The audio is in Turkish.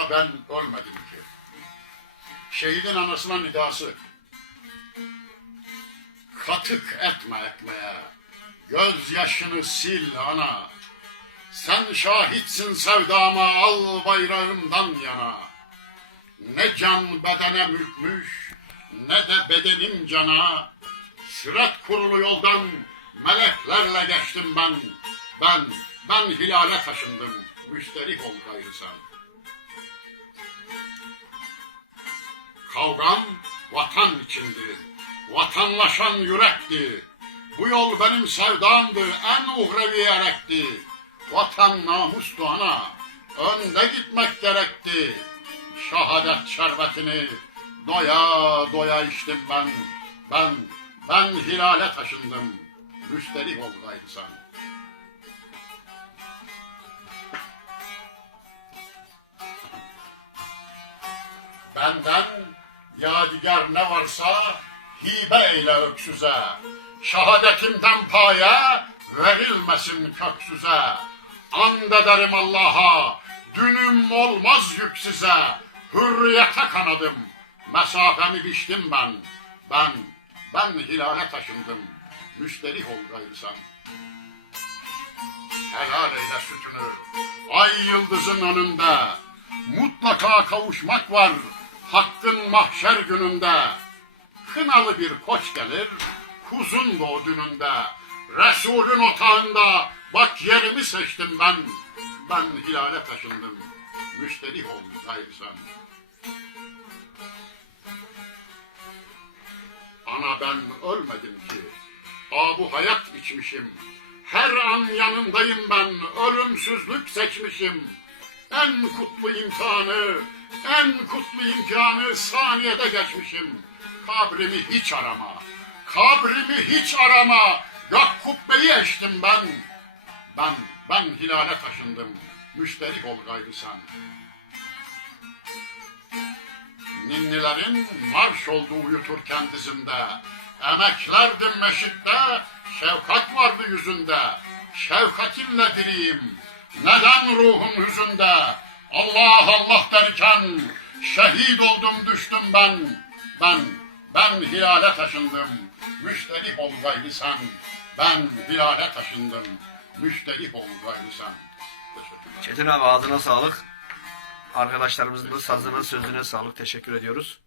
Ana ben ölmedim ki. Şehidin anasına nidası. Katık etme ekmeğe. Gözyaşını sil ana. Sen şahitsin sevdama al bayrağımdan yana. Ne can bedene mülkmüş, ne de bedenim cana. Sırat kurulu yoldan meleklerle geçtim ben. Ben, ben hilale taşındım. Müşterih ol gayrı sen. Kavgam vatan içindi. Vatanlaşan yürekti. Bu yol benim sevdamdı, en uhrevi erekti. Vatan namustu ana, önde gitmek gerekti. Şehadet şerbetini doya doya içtim ben. Ben, ben hilale taşındım. Müşterih ol gayrı sen. Benden yadigar ne varsa hibe eyle öksüze. Şehadetimden paye verilmesin köksüze. And ederim Allah'a, dünüm olmaz yük size. Hürriyete kanadım, mesafemi biçtim ben. Ben, ben hilale taşındım. Müşterih ol gayrı. Helal eyle sütünü. Ay yıldızın önünde. Mutlaka kavuşmak var. Hakkın mahşer gününde. Kınalı bir koç gelir. Kuzun doğdununda. Resulün otağında. Bak yerimi seçtim ben. Ben hilale taşındım. Müşterih ol gayrı sen. Ana ben ölmedim ki. Abu hayat içmişim. Her an yanındayım ben. Ölümsüzlük seçmişim. En kutlu imtihanı, en kutlu imtihanı saniyede geçmişim. Kabrimi hiç arama. Kabrimi hiç arama. Gök kubbeyi eştim ben. Ben, ben hilale taşındım. Müşterih ol gayrı sen. Ninnilerin marş oldu uyuturken dizimde. Emeklerdim meşitte, şefkat vardı yüzünde. Şefkatinle diriyim, neden ruhum hüzünde? Allah Allah derken şehit oldum düştüm ben. Ben, ben hilale taşındım, müşterih ol gayrı sen. Ben hilale taşındım, müşterih ol gayrı sen. Çetin abi ağzına sağlık. Arkadaşlarımızın da sazına sözüne sağlık. Teşekkür ediyoruz.